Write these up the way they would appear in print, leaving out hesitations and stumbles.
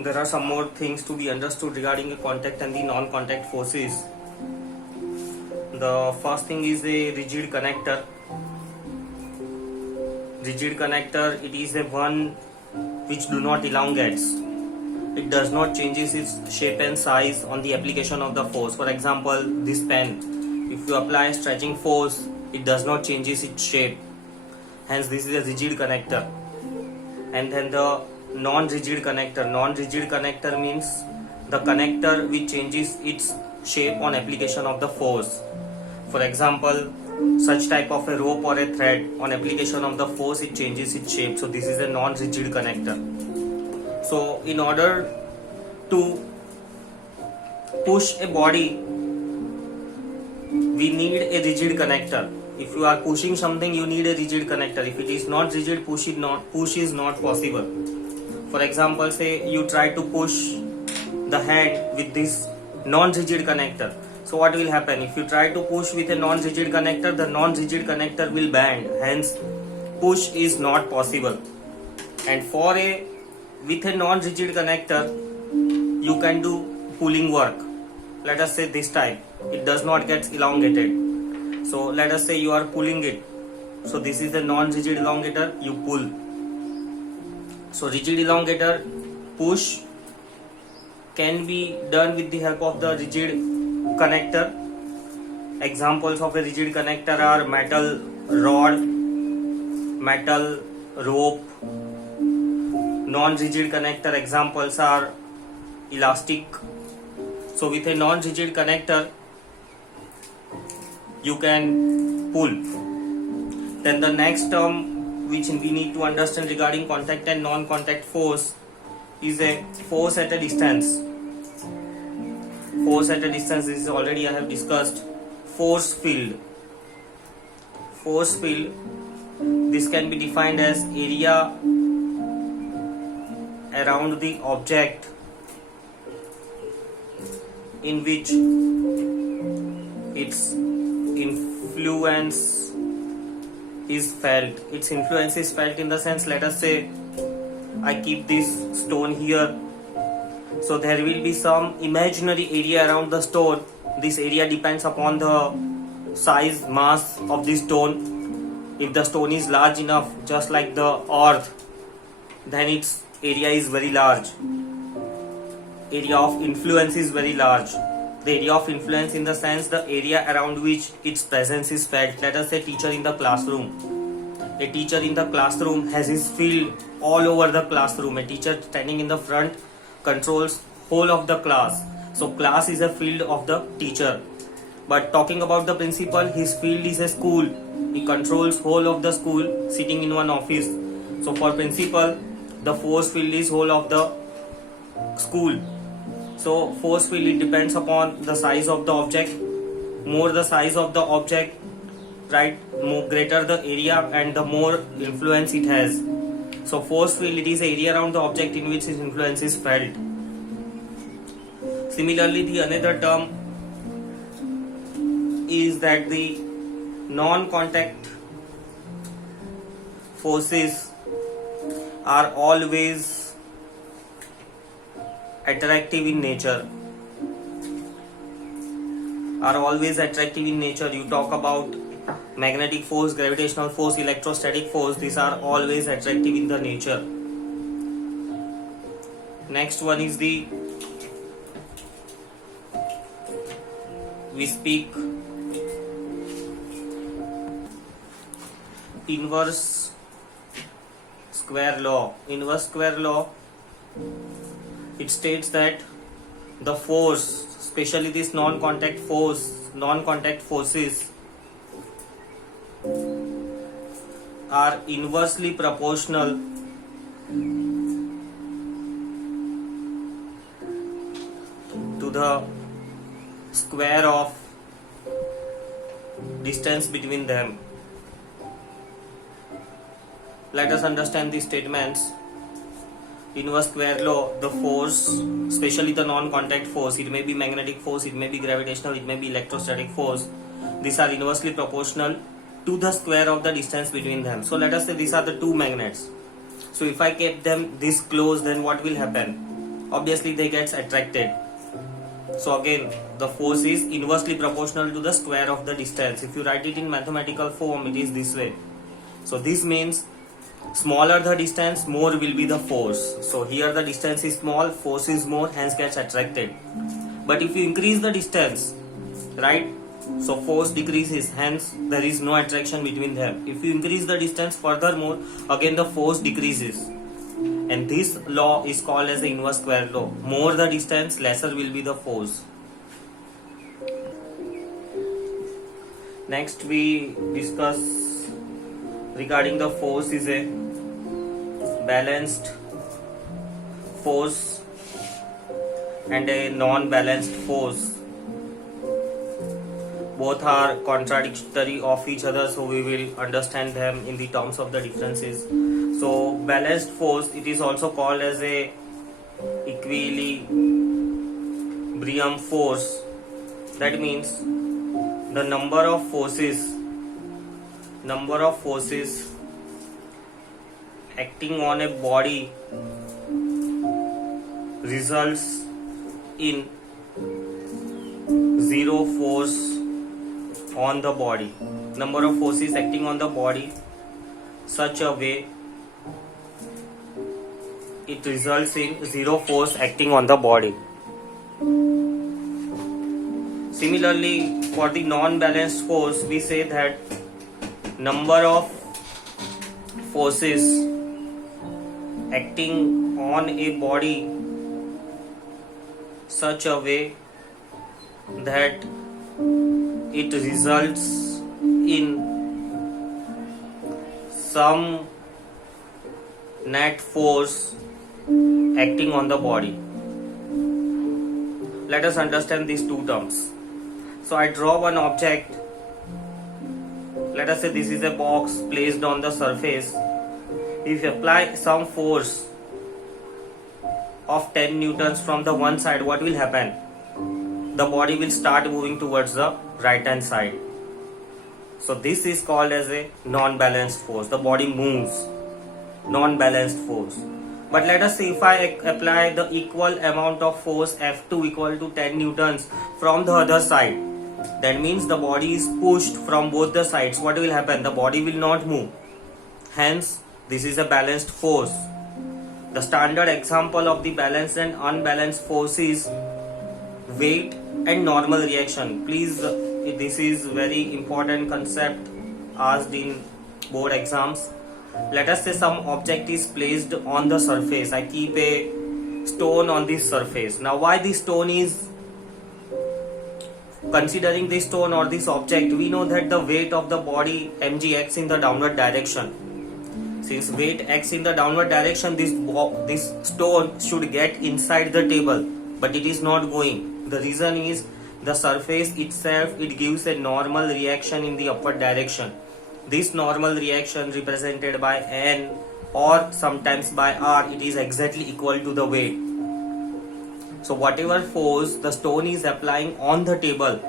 there are some more things to be understood regarding the contact and the non-contact forces. The first thing is a rigid connector. Rigid connector, it is a one which do not elongates. It does not changes its shape and size on the application of the force. For example, this pen, if you apply a stretching force, it does not changes its shape. Hence, this is a rigid connector. And then the non-rigid connector. Non-rigid connector means the connector which changes its shape on application of the force. For example, such type of a rope or a thread, on application of the force it changes its shape. So this is a non-rigid connector. So in order to push a body, we need a rigid connector. If you are pushing something, you need a rigid connector. If it is not rigid, push is not possible. For example, say you try to push the hand with this non-rigid connector. So what will happen? If you try to push with a non-rigid connector, the non-rigid connector will bend. Hence, push is not possible. And with a non-rigid connector, you can do pulling work. Let us say this type. It does not get elongated. So let us say you are pulling it. So this is a non-rigid elongator, you pull. So rigid elongator, push can be done with the help of the rigid connector. Examples of a rigid connector are metal rod, metal rope. Non-rigid connector examples are elastic. So with a non-rigid connector, you can pull. Then the next term which we need to understand regarding contact and non-contact force is a force at a distance. Force at a distance is already I have discussed. Force field. Force field, this can be defined as area around the object in which its influence is felt. Its influence is felt in the sense, let us say I keep this stone here, so there will be some imaginary area around the stone. This area depends upon the size, mass of the stone. If the stone is large enough, just like the earth, then its area is very large. Area of influence is very large. The area of influence in the sense the area around which its presence is felt. Let us say teacher in the classroom. A teacher in the classroom has his field all over the classroom. A teacher standing in the front controls whole of the class. So class is a field of the teacher. But talking about the principal, his field is a school. He controls whole of the school sitting in one office. So for principal, the force field is whole of the school. So force field, it depends upon the size of the object. More the size of the object, right, more greater the area and the more influence it has. So force field, it is the area around the object in which its influence is felt. Similarly, the another term is that the non-contact forces are always attractive in nature. You talk about magnetic force, gravitational force, electrostatic force. These are always attractive in the nature. Next one is we speak inverse square law. Inverse square law, it states that the force, especially this non-contact forces are inversely proportional to the square of distance between them. Let us understand these statements. Inverse square law, the force, especially the non-contact force, it may be magnetic force, it may be gravitational, it may be electrostatic force, these are inversely proportional to the square of the distance between them. So let us say these are the two magnets. So if I keep them this close, then what will happen? obviously they gets attracted. So again, the force is inversely proportional to the square of the distance. If you write it in mathematical form, it is this way. So this means smaller the distance, more will be the force. So here the distance is small, force is more, hence gets attracted. But if you increase the distance, right, so force decreases, hence there is no attraction between them. If you increase the distance furthermore, again the force decreases. And this law is called as the inverse square law. More the distance, lesser will be the force. Next we discuss regarding the force is a balanced force and a non-balanced force. Both are contradictory of each other, so we will understand them in the terms of the differences. So balanced force, it is also called as a equilibrium force. That means the number of forces acting on a body results in zero force on the body. Number of forces acting on the body such a way it results in zero force acting on the body. Similarly, for the non-balanced force, we say that number of forces acting on a body such a way that it results in some net force acting on the body. Let us understand these two terms. So I draw one object. Let us say this is a box placed on the surface. If you apply some force of 10 newtons from the one side, what will happen? The body will start moving towards the right hand side. So this is called as a non-balanced force. The body moves. Non-balanced force. But let us say if I apply the equal amount of force F2 equal to 10 newtons from the other side, that means the body is pushed from both the sides. What will happen? The body will not move. Hence, this is a balanced force. The standard example of the balanced and unbalanced force is weight and normal reaction. Please, this is very important concept asked in board exams. Let us say some object is placed on the surface. I keep a stone on this surface. Now why this stone is, considering this stone or this object, we know that the weight of the body mg acts in the downward direction. Since weight acts in the downward direction, this stone should get inside the table, but it is not going. The reason is the surface itself, it gives a normal reaction in the upward direction. This normal reaction represented by N or sometimes by R, it is exactly equal to the weight. So whatever force the stone is applying on the table,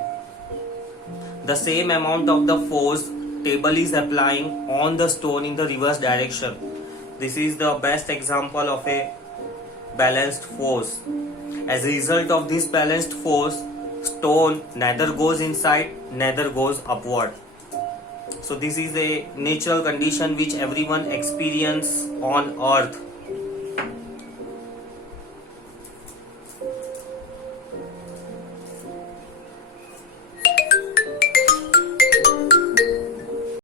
the same amount of the force table is applying on the stone in the reverse direction. This is the best example of a balanced force. As a result of this balanced force, stone neither goes inside, neither goes upward. So this is a natural condition which everyone experiences on earth.